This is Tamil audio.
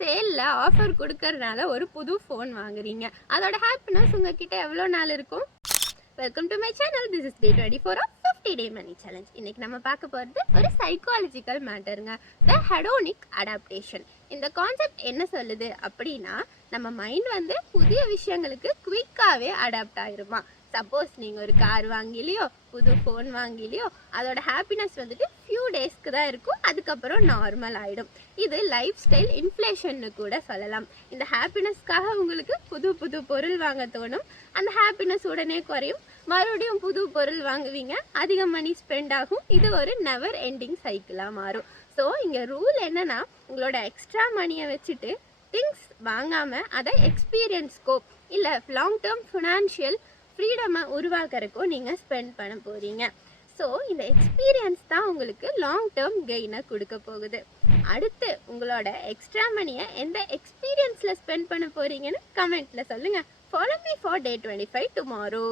சேலில் ஆஃபர் கொடுக்கறனால ஒரு புது ஃபோன் வாங்குறீங்க. அதோட ஹாப்பினஸ் உங்ககிட்ட எவ்வளோ நாள் இருக்கும்? Welcome to my channel. This is day 24 of 50 day money challenge. இன்னைக்கு நம்ம பார்க்க போகிறது ஒரு சைக்காலஜிக்கல் மேட்டருங்க, த ஹெடோனிக் அடாப்டேஷன். இந்த கான்செப்ட் என்ன சொல்லுது அப்படின்னா, நம்ம மைண்ட் புதிய விஷயங்களுக்கு குவிக்காகவே அடாப்ட் ஆகிருமா. சப்போஸ் நீங்கள் ஒரு கார் வாங்கிலையோ புது ஃபோன் வாங்கிலையோ அதோட ஹாப்பினஸ் ஃபியூ டேஸ்க்கு தான் இருக்கும், அதுக்கப்புறம் நார்மல் ஆகிடும். இது லைஃப் ஸ்டைல் இன்ஃப்ளேஷன்னு கூட சொல்லலாம். இந்த ஹாப்பினஸ்க்காக உங்களுக்கு புது புது பொருள் வாங்க தோணும், அந்த ஹாப்பினஸ் உடனே குறையும், மறுபடியும் புது பொருள் வாங்குவீங்க, அதிக மணி ஸ்பெண்ட் ஆகும். இது ஒரு நெவர் எண்டிங் சைக்கிளாக மாறும். ஸோ இங்கே ரூல் என்னன்னா, உங்களோட எக்ஸ்ட்ரா மணியை வச்சுட்டு திங்ஸ் வாங்காமல் அதை எக்ஸ்பீரியன்ஸ்க்கோ இல்லை லாங் டேர்ம் ஃபினான்ஷியல் ஃப்ரீடமை உருவாக்குறதுக்கும் நீங்கள் ஸ்பெண்ட் பண்ண போகிறீங்க. ஸோ இந்த எக்ஸ்பீரியன்ஸ் தான் உங்களுக்கு லாங் டேர்ம் கெயினை கொடுக்க போகுது. அடுத்து உங்களோட எக்ஸ்ட்ரா மணியை எந்த எக்ஸ்பீரியன்ஸில் ஸ்பெண்ட் பண்ண போகிறீங்கன்னு கமெண்ட்டில் சொல்லுங்கள். Follow me for day 25 tomorrow.